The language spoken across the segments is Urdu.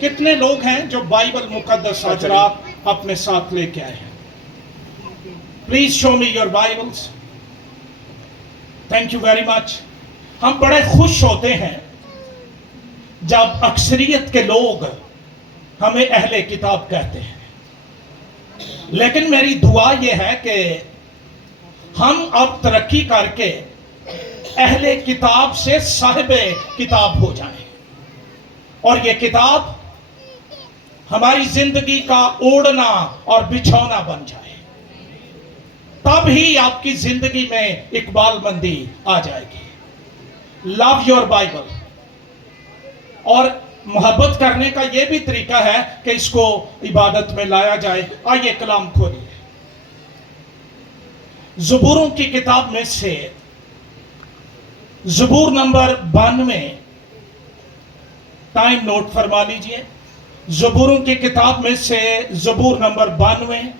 کتنے لوگ ہیں جو بائبل مقدس آج رات اپنے ساتھ لے کے آئے ہیں؟ Please show me your Bibles. Thank you very much. ہم بڑے خوش ہوتے ہیں جب اکثریت کے لوگ ہمیں اہل کتاب کہتے ہیں، لیکن میری دعا یہ ہے کہ ہم اب ترقی کر کے اہل کتاب سے صاحب کتاب ہو جائیں، اور یہ کتاب ہماری زندگی کا اوڑھنا اور بچھونا بن جائے. تب ہی آپ کی زندگی میں اقبال مندی آ جائے گی. Love your Bible. اور محبت کرنے کا یہ بھی طریقہ ہے کہ اس کو عبادت میں لایا جائے. آئیے کلام کھولیے. زبوروں کی کتاب میں سے زبور نمبر 92، ٹائم نوٹ فرما لیجئے. زبوروں کی کتاب میں سے زبور نمبر 92،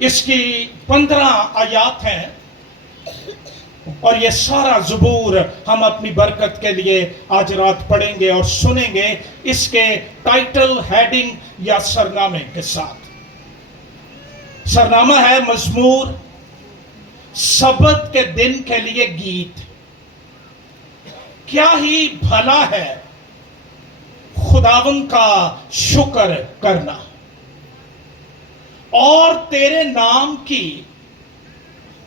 اس کی 15 آیات ہیں، اور یہ سارا زبور ہم اپنی برکت کے لیے آج رات پڑھیں گے اور سنیں گے اس کے ٹائٹل، ہیڈنگ یا سرنامے کے ساتھ. سرنامہ ہے مزمور سبت کے دن کے لیے گیت. کیا ہی بھلا ہے خداوند کا شکر کرنا، اور تیرے نام کی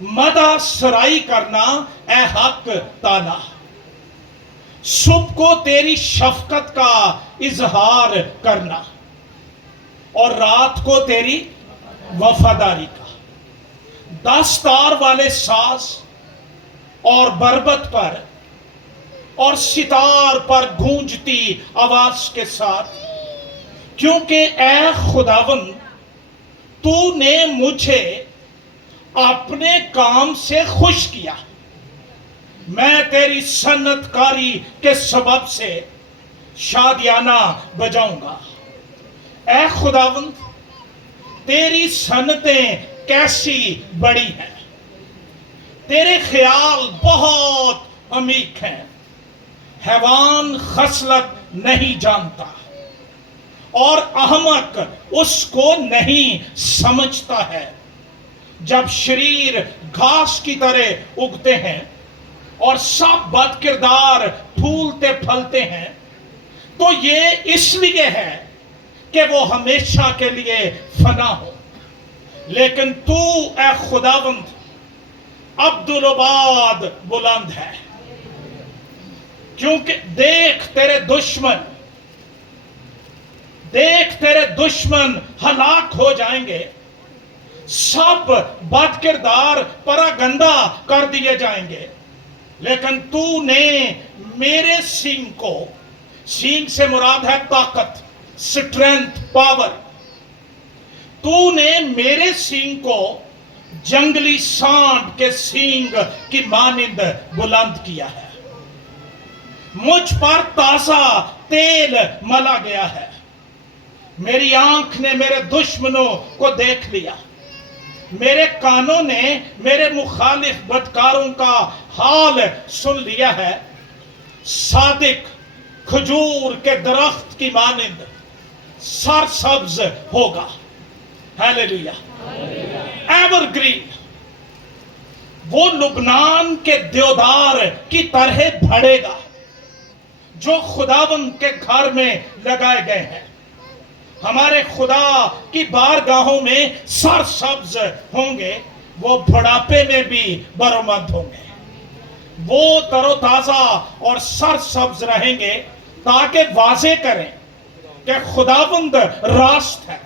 مدح سرائی کرنا اے حق تعالی. صبح کو تیری شفقت کا اظہار کرنا، اور رات کو تیری وفاداری کا. دستار والے ساز اور بربت پر اور ستار پر گونجتی آواز کے ساتھ، کیونکہ اے خداوند تو نے مجھے اپنے کام سے خوش کیا. میں تیری سنت کاری کے سبب سے شادیانہ بجاؤں گا. اے خداوند تیری سنتیں کیسی بڑی ہیں، تیرے خیال بہت عمیق ہیں. حیوان خصلت نہیں جانتا، اور احمق اس کو نہیں سمجھتا ہے. جب شریر گھاس کی طرح اگتے ہیں اور سب بد کردار پھولتے پھلتے ہیں، تو یہ اس لیے ہے کہ وہ ہمیشہ کے لیے فنا ہو. لیکن تو اے خداوند عبدالآباد بلند ہے. کیونکہ دیکھ تیرے دشمن ہلاک ہو جائیں گے، سب بد کردار پراگندہ کر دیے جائیں گے. لیکن تو نے میرے سینگ کو، سینگ سے مراد ہے طاقت، سٹرینتھ، پاور. تو نے میرے سینگ کو جنگلی سانپ کے سینگ کی مانند بلند کیا ہے. مجھ پر تازہ تیل ملا گیا ہے. میری آنکھ نے میرے دشمنوں کو دیکھ لیا. میرے کانوں نے میرے مخالف بدکاروں کا حال سن لیا ہے. صادق کھجور کے درخت کی مانند سرسبز ہوگا. ہیلیلویا. Ever green. وہ لبنان کے دیودار کی طرح بڑھے گا جو خداوند کے گھر میں لگائے گئے ہیں. ہمارے خدا کی بارگاہوں میں سرسبز ہوں گے. وہ بڑھاپے میں بھی برآمد ہوں گے. وہ تر و تازہ اور سرسبز رہیں گے تاکہ واضح کریں کہ خداوند راست ہے.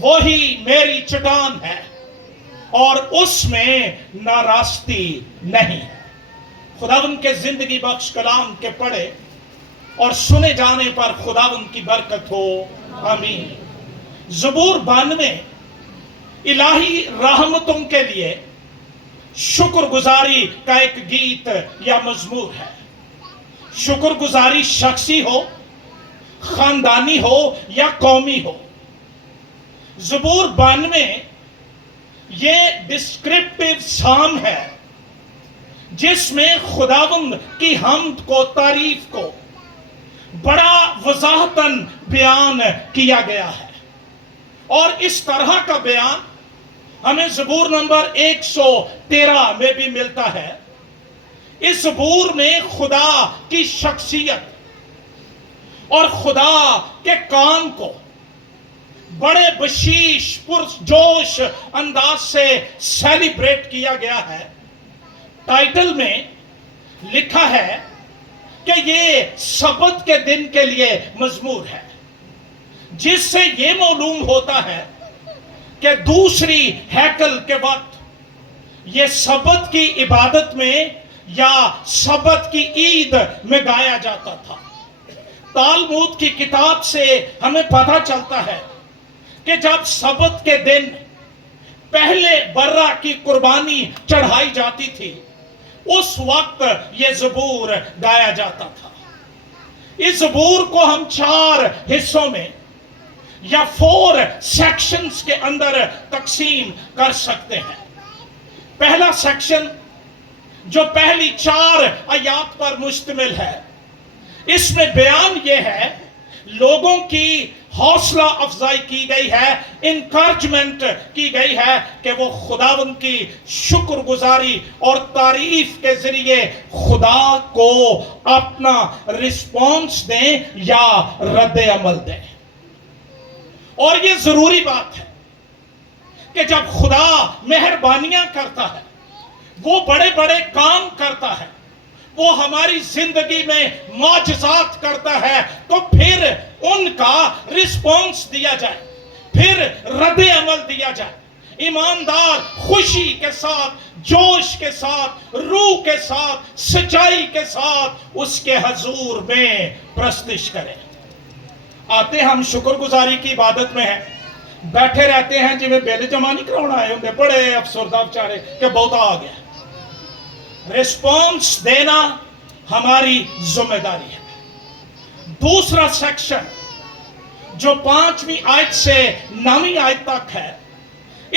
وہی میری چٹان ہے اور اس میں ناراستی نہیں. خداوند کے زندگی بخش کلام کے پڑھے اور سنے جانے پر خداوند کی برکت ہو. آمین. زبور 92 الہی رحمتوں کے لیے شکر گزاری کا ایک گیت یا مزمور ہے. شکر گزاری شخصی ہو، خاندانی ہو یا قومی ہو. زبور 92 یہ ڈسکرپٹیو سام ہے جس میں خداوند کی حمد کو، تعریف کو بڑا وضاحتاً بیان کیا گیا ہے، اور اس طرح کا بیان ہمیں زبور نمبر 113 میں بھی ملتا ہے۔ اس زبور میں خدا کی شخصیت اور خدا کے کام کو بڑے بشیش پرجوش انداز سے سیلیبریٹ کیا گیا ہے۔ ٹائٹل میں لکھا ہے کہ یہ سبت کے دن کے لیے مزمور ہے، جس سے یہ معلوم ہوتا ہے کہ دوسری ہیکل کے وقت یہ سبت کی عبادت میں یا سبت کی عید میں گایا جاتا تھا۔ تالمود کی کتاب سے ہمیں پتہ چلتا ہے کہ جب سبت کے دن پہلے برہ کی قربانی چڑھائی جاتی تھی، اس وقت یہ زبور گایا جاتا تھا۔ اس زبور کو ہم 4 حصوں میں یا 4 سیکشنز کے اندر تقسیم کر سکتے ہیں۔ پہلا سیکشن جو پہلی 4 آیات پر مشتمل ہے، اس میں بیان یہ ہے، لوگوں کی حوصلہ افزائی کی گئی ہے، انکارجمنٹ کی گئی ہے کہ وہ خداوند کی شکر گزاری اور تعریف کے ذریعے خدا کو اپنا رسپانس دیں یا رد عمل دیں۔ اور یہ ضروری بات ہے کہ جب خدا مہربانیاں کرتا ہے، وہ بڑے بڑے کام کرتا ہے، وہ ہماری زندگی میں معجزات کرتا ہے، تو پھر ان کا رسپانس دیا جائے، پھر رد عمل دیا جائے، ایماندار خوشی کے ساتھ، جوش کے ساتھ، روح کے ساتھ، سچائی کے ساتھ اس کے حضور میں پرستش کریں۔ آتے ہم شکر گزاری کی عبادت میں ہیں، بیٹھے رہتے ہیں جی میں بیل جمع نہیں کراؤنا آئے ہوں، بڑے افسردہ بچارے کہ بہتا آ گیا۔ رسپانس دینا ہماری ذمہ داری ہے۔ دوسرا سیکشن جو 5ویں آیت سے 9ویں آیت تک ہے،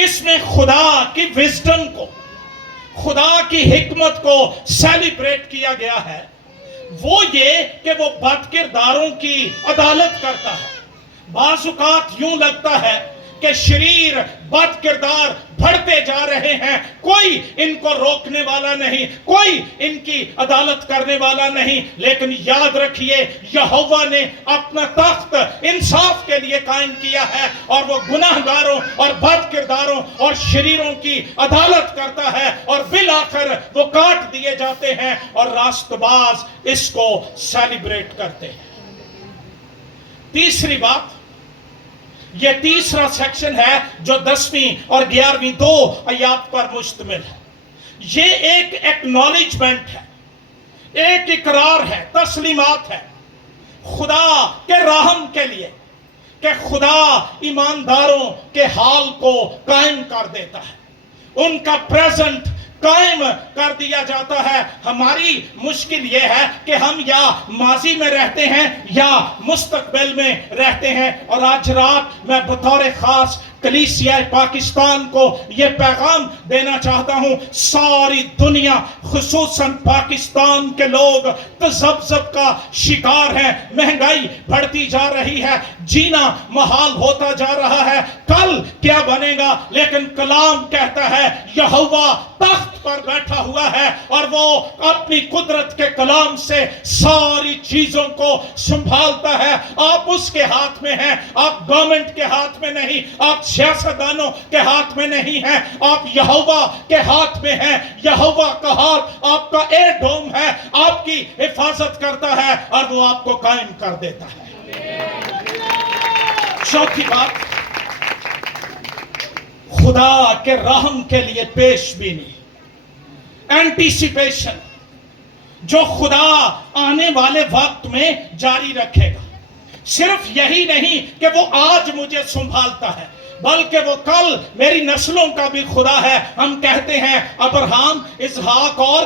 اس میں خدا کی وزڈم کو، خدا کی حکمت کو سیلیبریٹ کیا گیا ہے۔ وہ یہ کہ وہ بد کرداروں کی عدالت کرتا ہے۔ بعض اوقات یوں لگتا ہے کہ شریر بد کردار بڑھتے جا رہے ہیں، کوئی ان کو روکنے والا نہیں، کوئی ان کی عدالت کرنے والا نہیں، لیکن یاد رکھیے یہوہ نے اپنا تخت انصاف کے لیے قائم کیا ہے، اور وہ گناہگاروں اور بد کرداروں اور شریروں کی عدالت کرتا ہے، اور بالآخر وہ کاٹ دیے جاتے ہیں، اور راست باز اس کو سیلیبریٹ کرتے ہیں۔ تیسری بات، یہ تیسرا سیکشن ہے جو 10ویں اور 11ویں 2 آیات پر مشتمل ہے۔ یہ ایک ایکنالجمنٹ ہے، ایک اقرار ہے، تسلیمات ہے خدا کے رحم کے لیے، کہ خدا ایمانداروں کے حال کو قائم کر دیتا ہے، ان کا پریزنٹ قائم کر دیا جاتا ہے۔ ہماری مشکل یہ ہے کہ ہم یا ماضی میں رہتے ہیں یا مستقبل میں رہتے ہیں، اور آج رات میں بطور خاص کلیسیہ پاکستان کو یہ پیغام دینا چاہتا ہوں، ساری دنیا خصوصاً پاکستان کے لوگ تذبذب کا شکار ہیں، مہنگائی بڑھتی جا رہی ہے، جینا محال ہوتا جا رہا ہے، کل کیا بنے گا؟ لیکن کلام کہتا ہے یہوہ تخت پر بیٹھا ہوا ہے، اور وہ اپنی قدرت کے کلام سے ساری چیزوں کو سنبھالتا ہے۔ آپ اس کے ہاتھ میں ہیں، آپ گورنمنٹ کے ہاتھ میں نہیں، آپ سیاستدانوں کے ہاتھ میں نہیں ہیں، آپ یہوہ کے ہاتھ میں ہیں۔ یہوہ کا ہاتھ آپ کا ایڈوم ہے، آپ کی حفاظت کرتا ہے، اور وہ آپ کو قائم کر دیتا ہے۔ چوتھی بات، خدا کے رحم کے لیے پیش بینی، اینٹیسپیشن، جو خدا آنے والے وقت میں جاری رکھے گا۔ صرف یہی نہیں کہ وہ آج مجھے سنبھالتا ہے، بلکہ وہ کل میری نسلوں کا بھی خدا ہے۔ ہم کہتے ہیں ابراہم، اسحاق اور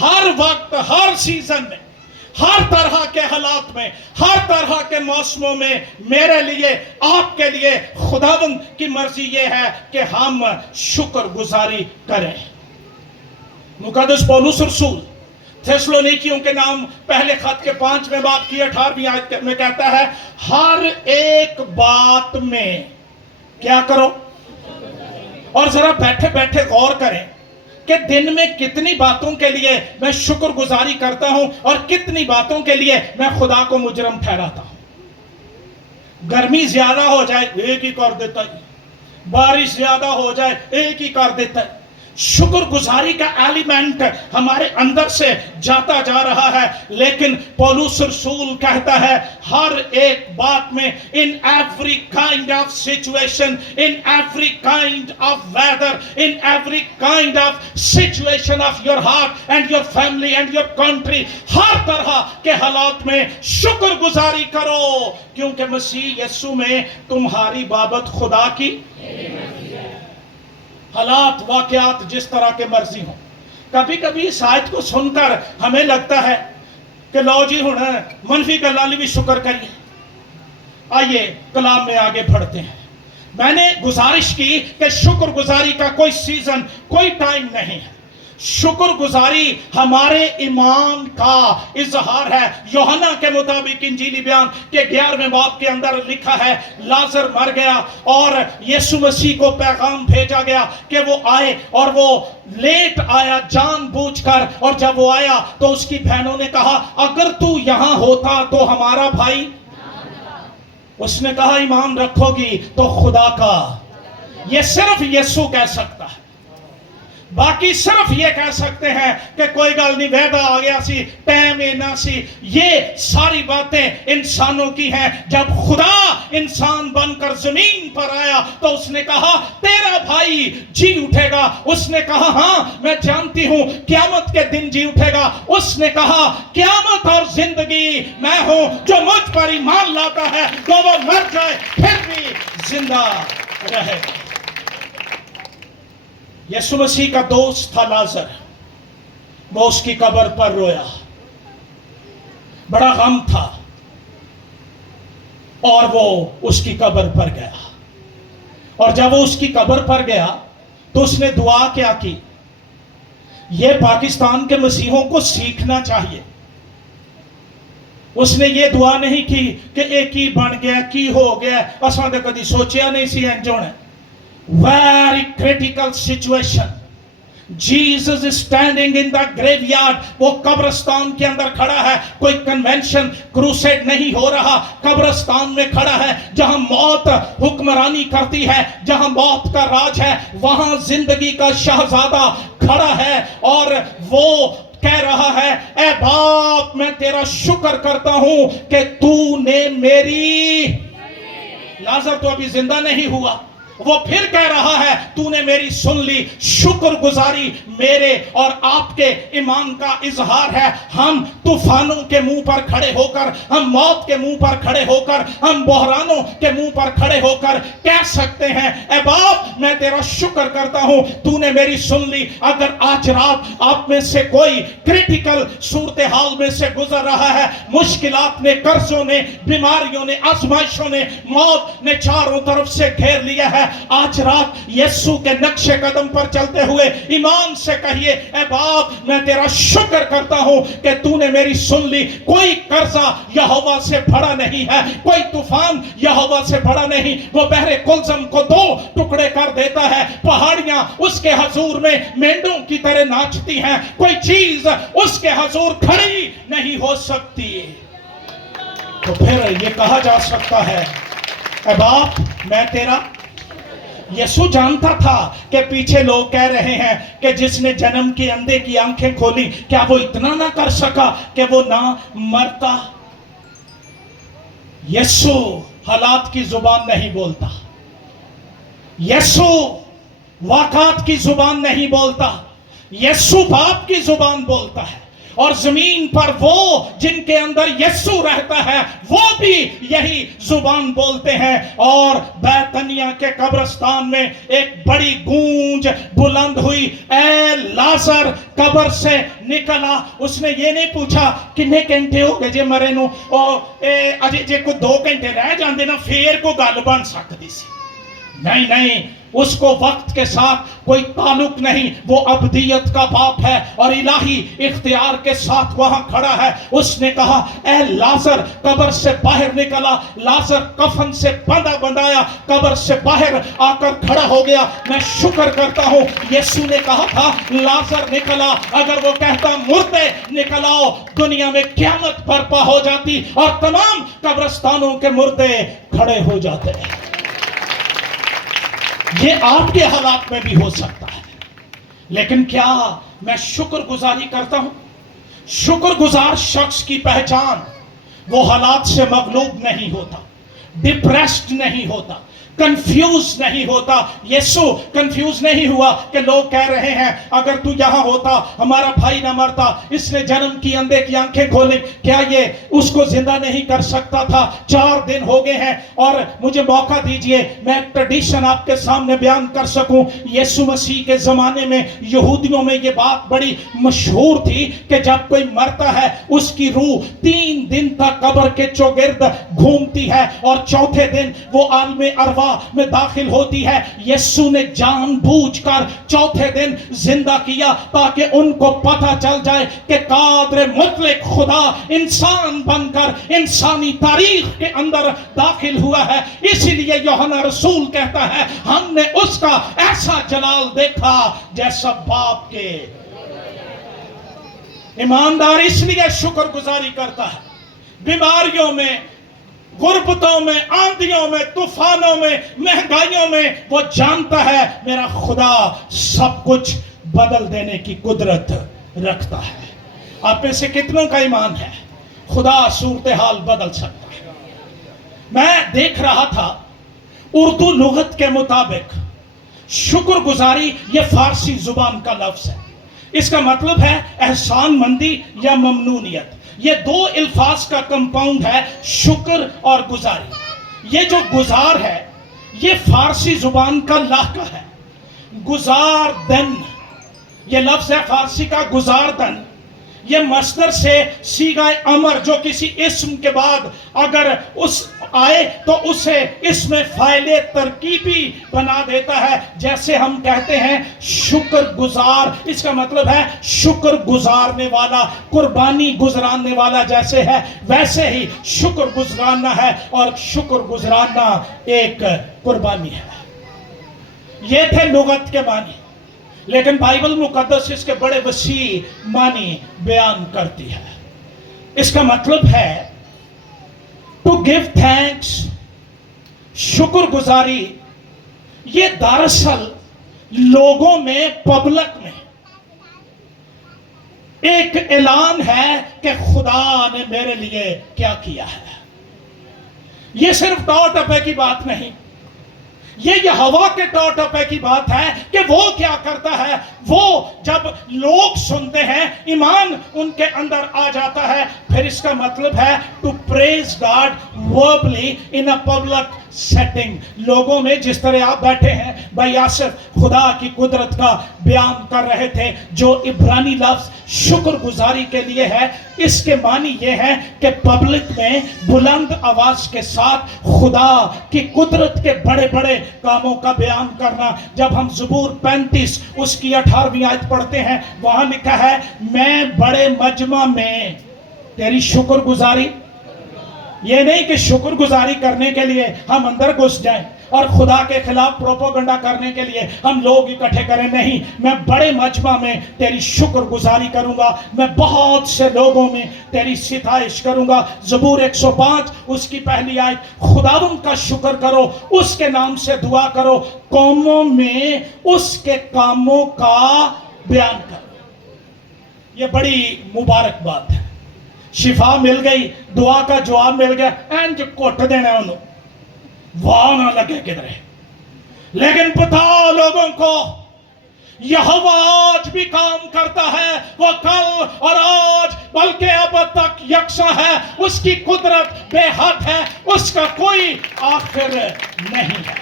ہر وقت، ہر سیزن میں، ہر طرح کے حالات میں، ہر طرح کے موسموں میں میرے لیے، آپ کے لیے خداوند کی مرضی یہ ہے کہ ہم شکر گزاری کریں۔ مقدس پولس رسول تھیسلونیکیوں کے نام پہلے خط کے 5ویں باب کی 18ویں آیت میں کہتا ہے، ہر ایک بات میں کیا کرو؟ اور ذرا بیٹھے بیٹھے غور کریں کہ دن میں کتنی باتوں کے لیے میں شکر گزاری کرتا ہوں اور کتنی باتوں کے لیے میں خدا کو مجرم ٹھہراتا ہوں۔ گرمی زیادہ ہو جائے ایک ہی کر دیتا ہے، بارش زیادہ ہو جائے ایک ہی کر دیتا ہے۔ شکر گزاری کا ایلیمنٹ ہمارے اندر سے جاتا جا رہا ہے، لیکن پولس رسول کہتا ہے ہر ایک بات میں، in every kind of situation, in every kind of weather, in every kind of situation of your heart and your family and your country، ہر طرح کے حالات میں شکر گزاری کرو، کیونکہ مسیح یسوع میں تمہاری بابت خدا کی حالات واقعات جس طرح کے مرضی ہوں۔ کبھی کبھی اس آیت کو سن کر ہمیں لگتا ہے کہ لو جی ہوں منفی گلالی بھی شکر کریے۔ آئیے کلام میں آگے بڑھتے ہیں۔ میں نے گزارش کی کہ شکر گزاری کا کوئی سیزن، کوئی ٹائم نہیں ہے۔ شکر گزاری ہمارے ایمان کا اظہار ہے۔ یوحنا کے مطابق انجیلی بیان کے 11ویں باب کے اندر لکھا ہے، لازر مر گیا اور یسوع مسیح کو پیغام بھیجا گیا کہ وہ آئے، اور وہ لیٹ آیا جان بوجھ کر، اور جب وہ آیا تو اس کی بہنوں نے کہا اگر تو یہاں ہوتا تو ہمارا بھائی، اس نے کہا ایمان رکھو گی تو خدا کا۔ یہ صرف یسوع کہہ سکتا ہے، باقی صرف یہ کہہ سکتے ہیں کہ کوئی گل نہیں، وعدہ آ گیا سی، ٹائم اینا سی۔ یہ ساری باتیں انسانوں کی ہیں۔ جب خدا انسان بن کر زمین پر آیا تو اس نے کہا تیرا بھائی جی اٹھے گا۔ اس نے کہا ہاں میں جانتی ہوں قیامت کے دن جی اٹھے گا۔ اس نے کہا قیامت اور زندگی میں ہوں، جو مجھ پر ایمان لاتا ہے تو وہ مر جائے پھر بھی زندہ رہے گا۔ یسوع مسیح کا دوست تھا لازر، وہ اس کی قبر پر رویا، بڑا غم تھا، اور وہ اس کی قبر پر گیا۔ اور جب وہ اس کی قبر پر گیا تو اس نے دعا کیا کی؟ یہ پاکستان کے مسیحوں کو سیکھنا چاہیے۔ اس نے یہ دعا نہیں کی کہ ایک ہی بن گیا کی ہو گیا، اساں تے کدی سوچیا نہیں سی انج ہونا۔ Very critical situation. Jesus is standing in the graveyard. وہ قبرستان کے اندر کھڑا ہے، کوئی کنونشن کروسیڈ نہیں ہو رہا، قبرستان میں کھڑا ہے جہاں موت حکمرانی کرتی ہے، جہاں موت کا راج ہے، وہاں زندگی کا شہزادہ کھڑا ہے، اور وہ کہہ رہا ہے اے باپ میں تیرا شکر کرتا ہوں کہ تو نے میری، لازر تو ابھی زندہ نہیں ہوا، وہ پھر کہہ رہا ہے تو نے میری سن لی۔ شکر گزاری میرے اور آپ کے ایمان کا اظہار ہے۔ ہم طوفانوں کے منہ پر کھڑے ہو کر، ہم موت کے منہ پر کھڑے ہو کر، ہم بحرانوں کے منہ پر کھڑے ہو کر کہہ سکتے ہیں اے باپ میں تیرا شکر کرتا ہوں تو نے میری سن لی۔ اگر آج رات آپ میں سے کوئی کریٹیکل صورتحال میں سے گزر رہا ہے، مشکلات نے، قرضوں نے، بیماریوں نے، آزمائشوں نے، موت نے چاروں طرف سے گھیر لیا ہے، آج رات یسوع کے نقش قدم پر چلتے ہوئے ایمان سے کہیے اے باپ میں تیرا شکر کرتا ہوں کہ تو نے میری سن لی۔ کوئی قرضہ یہوہ سے بڑا نہیں ہے، کوئی طوفان یہوہ سے بڑا نہیں۔ وہ بحر کلزم کو 2 ٹکڑے کر دیتا ہے، پہاڑیاں اس کے حضور میں مینڈوں کی طرح ناچتی ہیں، کوئی چیز اس کے حضور کھڑی نہیں ہو سکتی۔ تو پھر یہ کہا جا سکتا ہے اے باپ میں تیرا۔ یسوع جانتا تھا کہ پیچھے لوگ کہہ رہے ہیں کہ جس نے جنم کے اندھے کی آنکھیں کھولی، کیا وہ اتنا نہ کر سکا کہ وہ نہ مرتا؟ یسوع حالات کی زبان نہیں بولتا، یسوع واقعات کی زبان نہیں بولتا، یسوع باپ کی زبان بولتا ہے۔ اور زمین پر وہ جن کے اندر یسوع رہتا ہے وہ بھی یہی زبان بولتے ہیں. اور بیتنیا کے قبرستان میں ایک بڑی گونج بلند ہوئی, اے لازر قبر سے نکلا. اس نے یہ نہیں پوچھا کتنے گھنٹے ہو گئے جے مرے نو, اجے جے کو 2 گھنٹے رہ جاندے نا پھر کو گل بن سکتی سی. نہیں, اس کو وقت کے ساتھ کوئی تعلق نہیں. وہ ابدیت کا باپ ہے اور الہی اختیار کے ساتھ وہاں کھڑا ہے. اس نے کہا اے لازر قبر سے باہر نکلا. لازر کفن سے بندایا قبر سے باہر آ کر کھڑا ہو گیا. میں شکر کرتا ہوں یسوع نے کہا تھا لازر نکلا. اگر وہ کہتا مردے نکلاؤ, دنیا میں قیامت برپا ہو جاتی اور تمام قبرستانوں کے مردے کھڑے ہو جاتے. یہ آپ کے حالات میں بھی ہو سکتا ہے, لیکن کیا میں شکر گزاری کرتا ہوں؟ شکر گزار شخص کی پہچان وہ حالات سے مغلوب نہیں ہوتا, ڈپریسڈ نہیں ہوتا, کنفیوز نہیں ہوتا. یسوع کنفیوز نہیں ہوا کہ لوگ کہہ رہے ہیں اگر تو یہاں ہوتا ہمارا بھائی نہ مرتا, اس نے جنم کی اندھے کی آنکھیں کھولیں, کیا یہ اس کو زندہ نہیں کر سکتا تھا؟ 4 دن ہو گئے ہیں اور مجھے موقع دیجئے میں ایک ٹریڈیشن آپ کے سامنے بیان کر سکوں. یسوع مسیح کے زمانے میں یہودیوں میں یہ بات بڑی مشہور تھی کہ جب کوئی مرتا ہے اس کی روح 3 دن تک قبر کے چوگرد گھومتی ہے اور چوتھے دن وہ عالم ارواح میں داخل ہوتی ہے. یسوع نے جان بوجھ کر چوتھے دن زندہ کیا تاکہ ان کو پتہ چل جائے کہ قادر مطلق خدا انسان بن کر انسانی تاریخ کے اندر داخل ہوا ہے. اسی لیے یوحنا رسول کہتا ہے ہم نے اس کا ایسا جلال دیکھا جیسا باپ کے. ایماندار اس لیے شکر گزاری کرتا ہے. بیماریوں میں, غربتوں میں, آندھیوں میں, طوفانوں میں, مہنگائیوں میں وہ جانتا ہے میرا خدا سب کچھ بدل دینے کی قدرت رکھتا ہے. آپ میں سے کتنوں کا ایمان ہے خدا صورتحال بدل سکتا ہے؟ میں دیکھ رہا تھا اردو لغت کے مطابق شکر گزاری یہ فارسی زبان کا لفظ ہے. اس کا مطلب ہے احسان مندی یا ممنونیت. یہ 2 الفاظ کا کمپاؤنڈ ہے شکر اور گزاری. یہ جو گزار ہے یہ فارسی زبان کا لہجہ ہے. گزار دن یہ لفظ ہے فارسی کا گزار دن. یہ مصدر سے صیغہ امر جو کسی اسم کے بعد اگر اس آئے تو اسے اسم فاعل ترکیبی بنا دیتا ہے. جیسے ہم کہتے ہیں شکر گزار, اس کا مطلب ہے شکر گزارنے والا, قربانی گزرانے والا. جیسے ہے ویسے ہی شکر گزرانا ہے اور شکر گزرانا ایک قربانی ہے. یہ تھے لغت کے معنی, لیکن بائبل مقدس اس کے بڑے وسیع معنی بیان کرتی ہے. اس کا مطلب ہے to give thanks, شکر گزاری یہ دراصل لوگوں میں, پبلک میں ایک اعلان ہے کہ خدا نے میرے لیے کیا کیا ہے. یہ صرف ٹاؤ ٹپے کی بات نہیں, یہ ہوا کے ٹاؤ ٹپے کی بات ہے کہ وہ کیا کرتا ہے. وہ جب لوگ سنتے ہیں ایمان ان کے اندر آ جاتا ہے. پھر اس کا مطلب ہے to praise God verbally in a public setting. لوگوں میں جس طرح آپ بیٹھے ہیں بھائی آصف خدا کی قدرت کا بیان کر رہے تھے. جو عبرانی لفظ شکر گزاری کے لیے ہے اس کے معنی یہ ہے کہ پبلک میں بلند آواز کے ساتھ خدا کی قدرت کے بڑے بڑے کاموں کا بیان کرنا. جب ہم زبور 35 اس کی 18ویں آیت پڑھتے ہیں وہاں لکھا ہے میں بڑے مجمع میں تیری شکر گزاری. یہ نہیں کہ شکر گزاری کرنے کے لیے ہم اندر گھس جائیں اور خدا کے خلاف پروپیگنڈا کرنے کے لیے ہم لوگ اکٹھے کریں. نہیں, میں بڑے مجمع میں تیری شکر گزاری کروں گا, میں بہت سے لوگوں میں تیری ستائش کروں گا. زبور 105 اس کی پہلی آیت خداوند کا شکر کرو, اس کے نام سے دعا کرو, قوموں میں اس کے کاموں کا بیان کرو. یہ بڑی مبارک بات ہے. شفا مل گئی, دعا کا جواب مل گیا, اینج کوٹ دینا انہوں واہ نہ لگے کدھر. لیکن بتاؤ لوگوں کو یہوہ آج بھی کام کرتا ہے، وہ کل اور آج بلکہ اب تک یکساں ہے، اس کی قدرت بے حد ہے، اس کا کوئی آخر نہیں ہے۔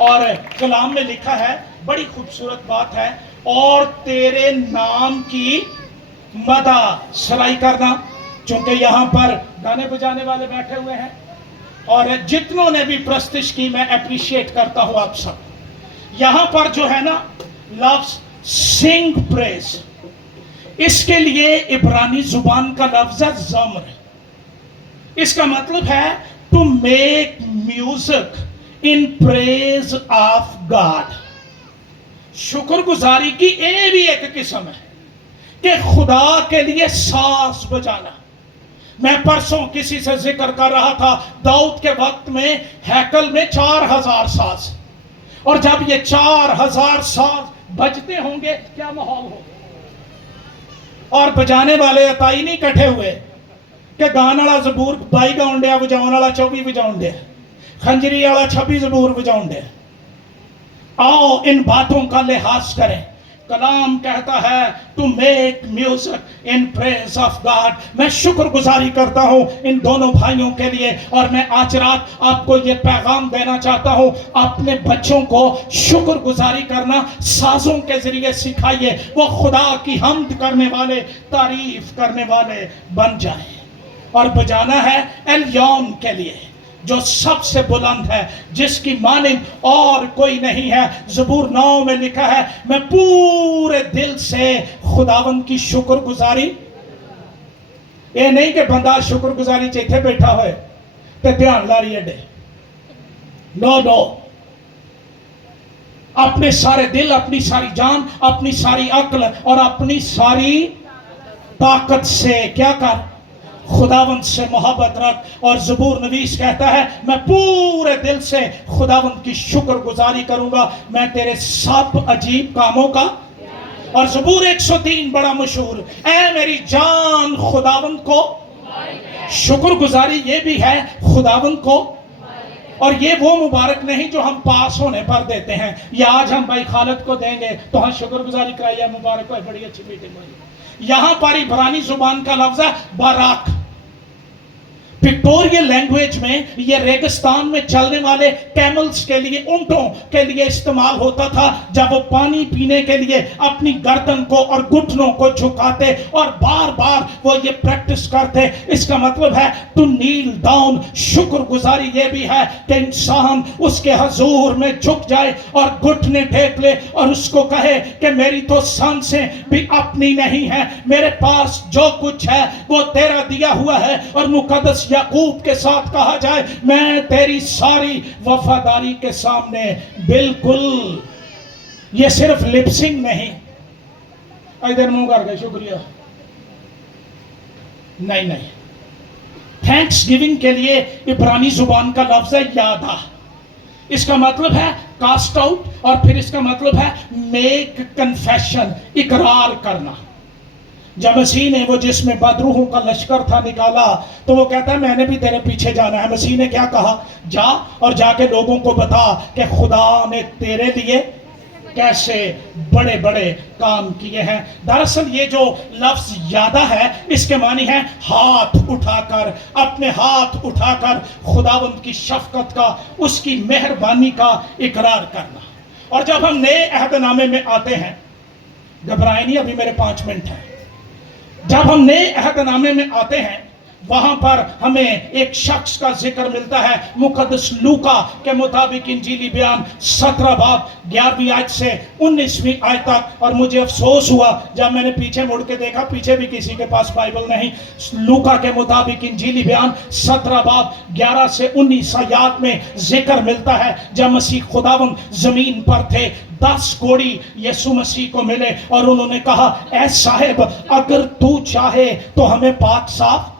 اور کلام میں لکھا ہے، بڑی خوبصورت بات ہے، اور تیرے نام کی مدح سرائی کرنا۔ چونکہ یہاں پر گانے بجانے والے بیٹھے ہوئے ہیں اور جتنوں نے بھی پرستش کی، میں اپریشیٹ کرتا ہوں آپ سب۔ یہاں پر جو ہے نا لفظ سنگ پریز، اس کے لیے عبرانی زبان کا لفظ ہے زمر۔ اس کا مطلب ہے to make music in praise of God. شکر گزاری کی یہ بھی ایک قسم ہے کہ خدا کے لیے ساز بجانا۔ میں پرسوں کسی سے ذکر کر رہا تھا، داؤد کے وقت میں ہیکل میں 4000 ساز، اور جب یہ 4000 ساز بجتے ہوں گے کیا ماحول ہوگا۔ اور بجانے والے عطائی نہیں کٹھے ہوئے کہ گان والا زبور 22 گاؤن ڈیا، بجاؤن والا 24 بجاؤن ڈیا، خنجری والا 26 زبور بجاؤن ڈیا۔ آؤ ان باتوں کا لحاظ کریں۔ کلام کہتا ہے to make music in praise of God. میں شکر گزاری کرتا ہوں ان دونوں بھائیوں کے لیے، اور میں آج رات آپ کو یہ پیغام دینا چاہتا ہوں، اپنے بچوں کو شکر گزاری کرنا سازوں کے ذریعے سکھائیے، وہ خدا کی حمد کرنے والے، تعریف کرنے والے بن جائیں۔ اور بجانا ہے الیون کے لیے جو سب سے بلند ہے، جس کی مانند اور کوئی نہیں ہے۔ زبور 9 میں لکھا ہے، میں پورے دل سے خداوند کی شکر گزاری۔ یہ نہیں کہ بندہ شکر گزاری چیتھے بیٹھا ہوئے تے دھیان لاری اڈے، نو، اپنے سارے دل، اپنی ساری جان، اپنی ساری عقل اور اپنی ساری طاقت سے کیا کر، خداوند سے محبت رکھ۔ اور زبور نویس کہتا ہے، میں پورے دل سے خداوند کی شکر گزاری کروں گا، میں تیرے سب عجیب کاموں کا۔ اور زبور 103 بڑا مشہور، اے میری جان خداوند کو شکر گزاری، یہ بھی ہے خداوند کو۔ اور یہ وہ مبارک نہیں جو ہم پاس ہونے پر دیتے ہیں، یا آج ہم بھائی خالد کو دیں گے تو ہاں شکر گزاری کرائیے، مبارک ہے، بڑی اچھی میٹنگ ہوئی۔ یہاں پر عبرانی زبان کا لفظ ہے باراک۔ وکٹوریل لینگویج میں یہ ریگستان میں چلنے والے کیملز کے لیے، اونٹوں کے لیے استعمال ہوتا تھا، جب وہ پانی پینے کے لیے اپنی گردن کو اور گھٹنوں کو جھکاتے اور بار بار وہ یہ پریکٹس کرتے۔ اس کا مطلب ہے ٹو نیل ڈاؤن۔ شکر گزاری یہ بھی ہے کہ انسان اس کے حضور میں جھک جائے اور گھٹنے ٹیک لے اور اس کو کہے کہ میری تو سانسیں بھی اپنی نہیں ہیں، میرے پاس جو کچھ ہے وہ تیرا دیا ہوا ہے۔ اور مقدس یعقوب کے ساتھ کہا جائے، میں تیری ساری وفاداری کے سامنے بالکل، یہ صرف لپسنگ نہیں، ادھر منہ کر گئے شکریہ نہیں، تھینکس گیونگ کے لیے عبرانی زبان کا لفظ ہے یادہ۔ اس کا مطلب ہے کاسٹ آؤٹ، اور پھر اس کا مطلب ہے میک کنفیشن، اقرار کرنا۔ جب مسیح نے وہ جس میں بدروحوں کا لشکر تھا نکالا تو وہ کہتا ہے میں نے بھی تیرے پیچھے جانا ہے۔ مسیح نے کیا کہا؟ جا اور جا کے لوگوں کو بتا کہ خدا نے تیرے لیے کیسے بڑے بڑے کام کیے ہیں۔ دراصل یہ جو لفظ یادہ ہے، اس کے معنی ہے ہاتھ اٹھا کر، اپنے ہاتھ اٹھا کر خداوند کی شفقت کا، اس کی مہربانی کا اقرار کرنا۔ اور جب ہم نئے عہد نامے میں آتے ہیں، گھبرائیں نہیں، ابھی میرے 5 منٹ ہیں۔ جب ہم نئے عہد نامے میں آتے ہیں، وہاں پر ہمیں ایک شخص کا ذکر ملتا ہے۔ مقدس لوکا کے مطابق انجیلی بیان 17 باب 11ویں آیت سے 19ویں آیت تک، اور مجھے افسوس ہوا جب میں نے پیچھے مڑ کے دیکھا، پیچھے بھی کسی کے پاس بائبل نہیں۔ لوکا کے مطابق انجیلی بیان 17 باب 11 سے 19 آیات میں ذکر ملتا ہے جب مسیح خداوند زمین پر تھے، 10 کوڑی یسوع مسیح کو ملے اور انہوں نے کہا، اے صاحب اگر تو چاہے تو ہمیں پاک صاف۔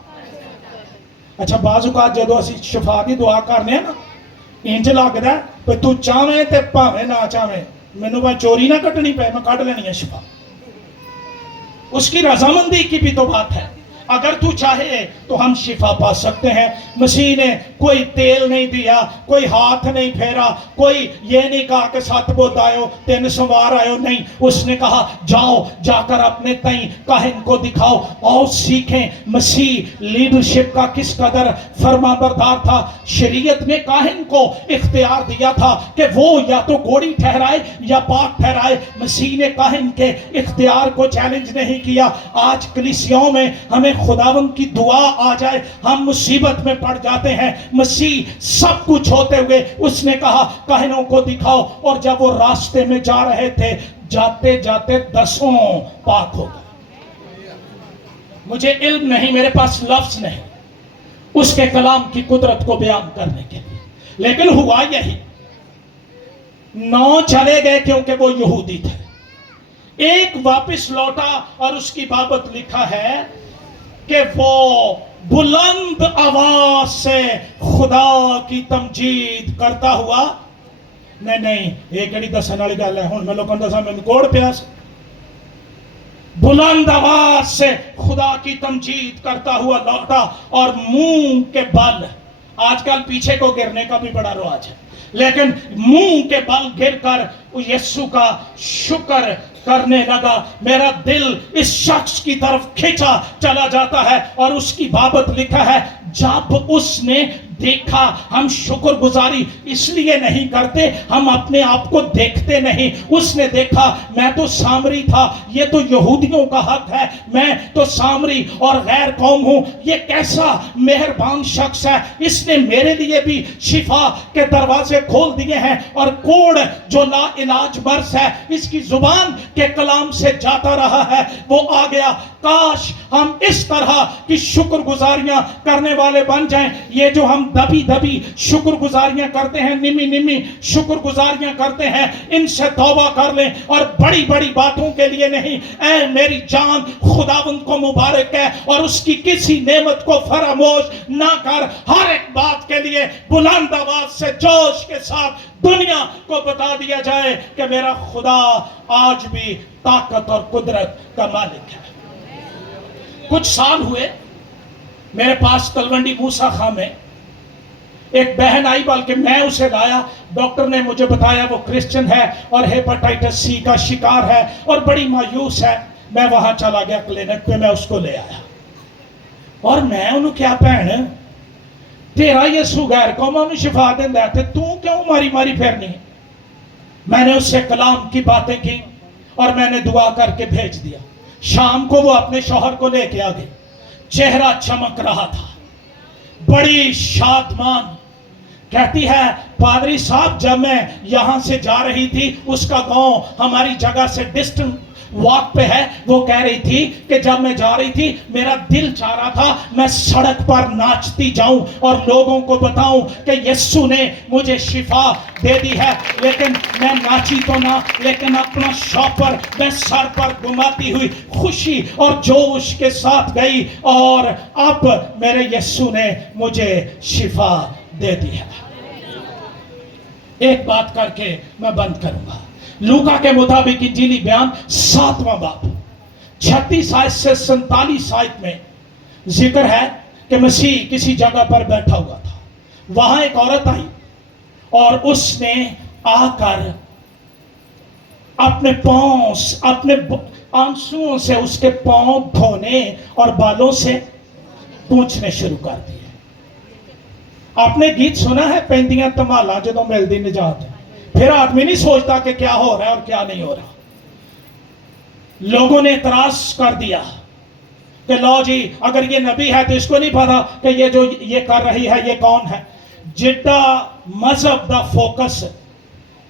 اچھا بعض اوقات جدو اسی شفا دی دعا کرنے ہیں نا، انج لگدا ہے کہ تو چاہے تے بھاویں نہ چاہے، مینوں بھائی چوری نہ کٹنی پے، میں کٹ لینی ہے شفا۔ اس کی رضامندی کی بھی تو بات ہے۔ اگر تو چاہے تو ہم شفا پا سکتے ہیں. مسیح نے کوئی تیل نہیں دیا, کوئی ہاتھ نہیں پھیرا, کوئی یہ نہیں کہا کہ 7 بت آئے ہو 3 سوار آئے ہو, نہیں. اس نے کہا جاؤ, جا کر اپنے تئیں کاہن کو دکھاؤ اور سیکھیں مسیح لیڈرشپ کا کس قدر فرما بردار تھا. شریعت نے کاہن کو اختیار دیا تھا کہ وہ یا تو گھوڑی ٹھہرائے یا پاک ٹھہرائے. مسیح نے کاہن کے اختیار کو چیلنج نہیں کیا. آج کلیسیوں میں ہمیں خداوند کی دعا آ جائے, ہم مصیبت میں پڑ جاتے ہیں. مسیح سب کچھ ہوتے ہوئے اس نے کہا کاہنوں کو دکھاؤ, اور جب وہ راستے میں جا رہے تھے جاتے جاتے 10 پاک ہو گئے. مجھے علم نہیں, میرے پاس لفظ نہیں اس کے کلام کی قدرت کو بیان کرنے کے لیے, لیکن ہوا یہی. 9 چلے گئے کیونکہ وہ یہودی تھے. ایک واپس لوٹا اور اس کی بابت لکھا ہے کہ وہ بلند آواز سے خدا کی تمجید کرتا ہوا. نہیں یہ کہڑی دسن والی گل ہے, ہن میں لوگوں دساں مینوں کوڑ پیاس. بلند آواز سے خدا کی تمجید کرتا ہوا لوٹا اور منہ کے بل, آج کل پیچھے کو گرنے کا بھی بڑا رواج ہے, لیکن منہ کے بل گر کر یسوع کا شکر کرنے لگا. میرا دل اس شخص کی طرف کھینچا چلا جاتا ہے, اور اس کی بابت لکھا ہے جب اس نے دیکھا, ہم شکر گزاری اس لیے نہیں کرتے, ہم اپنے آپ کو دیکھتے نہیں. اس نے دیکھا میں تو سامری تھا, یہ تو یہودیوں کا حق ہے, میں تو سامری اور غیر قوم ہوں, یہ کیسا مہربان شخص ہے, اس نے میرے لیے بھی شفا کے دروازے کھول دیے ہیں. اور کوڑ جو لا علاج مرض ہے اس کی زبان کے کلام سے جاتا رہا ہے, وہ آ گیا. کاش ہم اس طرح کی شکر گزاریاں کرنے والے بن جائیں. یہ جو ہم دبی دبی شکر گزاریاں کرتے ہیں, نمی نمی شکر گزاریاں کرتے ہیں, ان سے توبہ کر لیں, اور بڑی بڑی باتوں کے لیے نہیں. اے میری جان خداوند کو مبارک ہے, اور اس کی کسی نعمت کو فراموش نہ کر. ہر ایک بات کے لیے بلند آواز سے جوش کے ساتھ دنیا کو بتا دیا جائے کہ میرا خدا آج بھی طاقت اور قدرت کا مالک ہے. کچھ سال ہوئے, میرے پاس تلونڈی موسیٰ خاں میں ایک بہن آئی, بلکہ میں اسے لایا. ڈاکٹر نے مجھے بتایا وہ کرسچن ہے اور ہیپاٹائٹس سی کا شکار ہے اور بڑی مایوس ہے. میں وہاں چلا گیا کلینک پہ, میں اس کو لے آیا, اور میں انہوں کیا بہن تیرا یسوع غیر قوموں نے شفا دیندا ہے, تو کیوں ماری ماری پھرنی ہے. میں نے اس سے کلام کی باتیں کی اور میں نے دعا کر کے بھیج دیا. شام کو وہ اپنے شوہر کو لے کے آ گئی, چہرہ چمک رہا تھا, بڑی شادمان. کہتی ہے پادری صاحب جب میں یہاں سے جا رہی تھی, اس کا گاؤں ہماری جگہ سے ڈسٹنٹ واک پہ ہے, وہ کہہ رہی تھی کہ جب میں جا رہی تھی میرا دل چاہ رہا تھا میں سڑک پر ناچتی جاؤں اور لوگوں کو بتاؤں کہ یسوع نے مجھے شفا دے دی ہے, لیکن میں ناچی تو نہ, لیکن اپنا شاپر میں سر پر گھماتی ہوئی خوشی اور جوش کے ساتھ گئی, اور اب میرے یسوع نے مجھے شفا دے دی ہے. ایک بات کر کے میں بند کروں گا. لوکا کے مطابق انجیلی بیان 7واں باب 36 آیت سے 47 آیت میں ذکر ہے کہ مسیح کسی جگہ پر بیٹھا ہوا تھا. وہاں ایک عورت آئی اور اس نے آ کر اپنے پاؤں, اپنے آنسوؤں سے اس کے پاؤں دھونے اور بالوں سے پوچھنے شروع کر دیے. آپ نے گیت سنا ہے, پینتیاں تمالا جدوں ملدی نجات, پھر آدمی نہیں سوچتا کہ کیا ہو رہا ہے اور کیا نہیں ہو رہا. لوگوں نے اعتراض کر دیا کہ لو جی اگر یہ نبی ہے تو اس کو نہیں پتا کہ یہ جو یہ کر رہی ہے یہ کون ہے. جڈا مذہب دا فوکس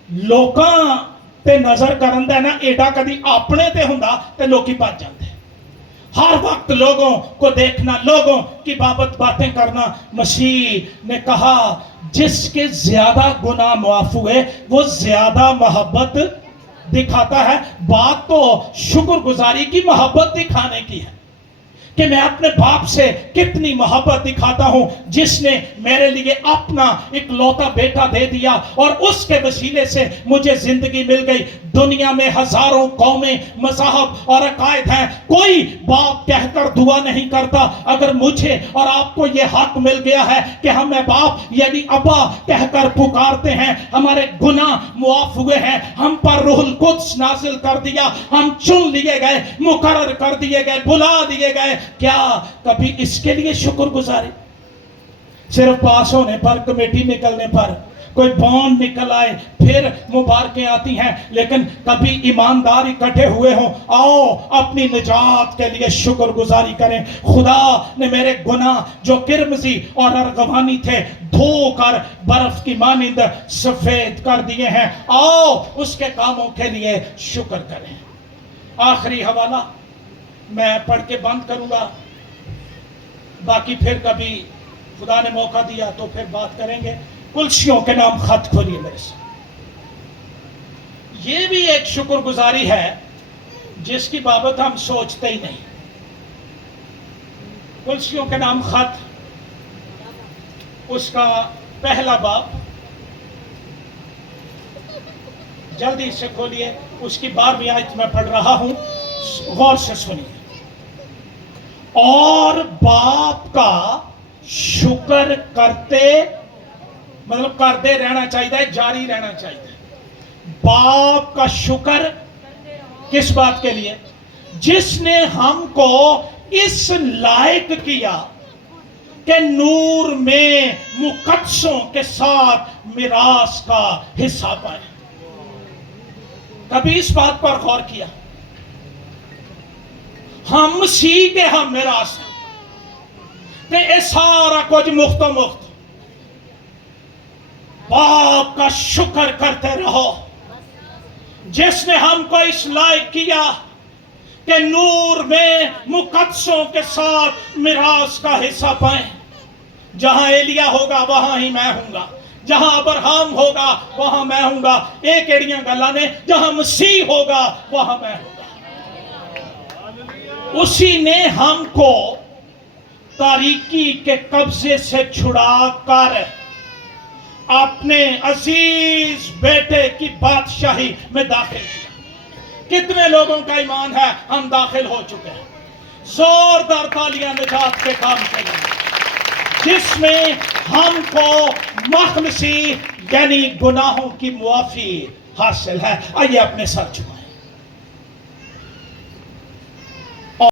لوکاں تے نظر کرن دا نا, ایڈا کدی اپنے تے ہوندا تے لوکی بچ جاندے. ہر وقت لوگوں کو دیکھنا, لوگوں کی بابت باتیں کرنا. مسیح نے کہا جس کے زیادہ گناہ معاف ہوئے وہ زیادہ محبت دکھاتا ہے. بات تو شکر گزاری کی محبت دکھانے کی ہے. کہ میں اپنے باپ سے کتنی محبت دکھاتا ہوں جس نے میرے لیے اپنا اکلوتا بیٹا دے دیا اور اس کے وسیلے سے مجھے زندگی مل گئی. دنیا میں ہزاروں قومیں، مذاہب اور عقائد ہیں، کوئی باپ کہہ کر دعا نہیں کرتا. اگر مجھے اور آپ کو یہ حق مل گیا ہے کہ ہمیں باپ یعنی ابا کہہ کر پکارتے ہیں، ہمارے گناہ معاف ہوئے ہیں، ہم پر روح القدس نازل کر دیا، ہم چن لیے گئے، مقرر کر دیے گئے، بلا دیے گئے، کیا کبھی اس کے لیے شکر گزاری؟ صرف پاس ہونے پر، کمیٹی نکلنے پر، کوئی بانڈ نکل آئے پھر مبارکیں آتی ہیں، لیکن کبھی ایماندار اکٹھے ہوئے ہوں، آؤ اپنی نجات کے لیے شکر گزاری کریں. خدا نے میرے گناہ جو کرمزی اور ارغوانی تھے دھو کر برف کی مانند سفید کر دیے ہیں. آؤ اس کے کاموں کے لیے شکر کریں. آخری حوالہ میں پڑھ کے بند کروں گا، باقی پھر کبھی خدا نے موقع دیا تو پھر بات کریں گے. کلسیوں کے نام خط کھولیے میرے ساتھ. یہ بھی ایک شکر گزاری ہے جس کی بابت ہم سوچتے ہی نہیں. کلسیوں کے نام خط، اس کا پہلا باب، جلدی سے کھولیے. اس کی 12ویں آیت میں پڑھ رہا ہوں، غور سے سنیے. اور باپ کا شکر کرتے، مطلب کرتے رہنا چاہیے، جاری رہنا چاہیے. باپ کا شکر کس بات کے لیے؟ جس نے ہم کو اس لائق کیا کہ نور میں مقدسوں کے ساتھ میراث کا حصہ پائے. کبھی اس بات پر غور کیا؟ ہم مسیح کے ہم میراث ہیں کہ یہ سارا کچھ مفت و مفت. باپ کا شکر کرتے رہو جس نے ہم کو اس لائق کیا کہ نور میں مقدسوں کے ساتھ میراث کا حصہ پائیں. جہاں ایلیا ہوگا وہاں ہی میں ہوں گا، جہاں ابراہم ہوگا وہاں میں ہوں گا. ایک ایڑیاں گلا نے، جہاں مسیح ہوگا وہاں میں ہوں گا. اسی نے ہم کو تاریکی کے قبضے سے چھڑا کر اپنے عزیز بیٹے کی بادشاہی میں داخل کیا. کتنے لوگوں کا ایمان ہے ہم داخل ہو چکے ہیں؟ زوردار تالیاں نجات کے کام کے لیے، جس میں ہم کو مخلصی یعنی گناہوں کی معافی حاصل ہے. آئیے اپنے سر جھکائیں.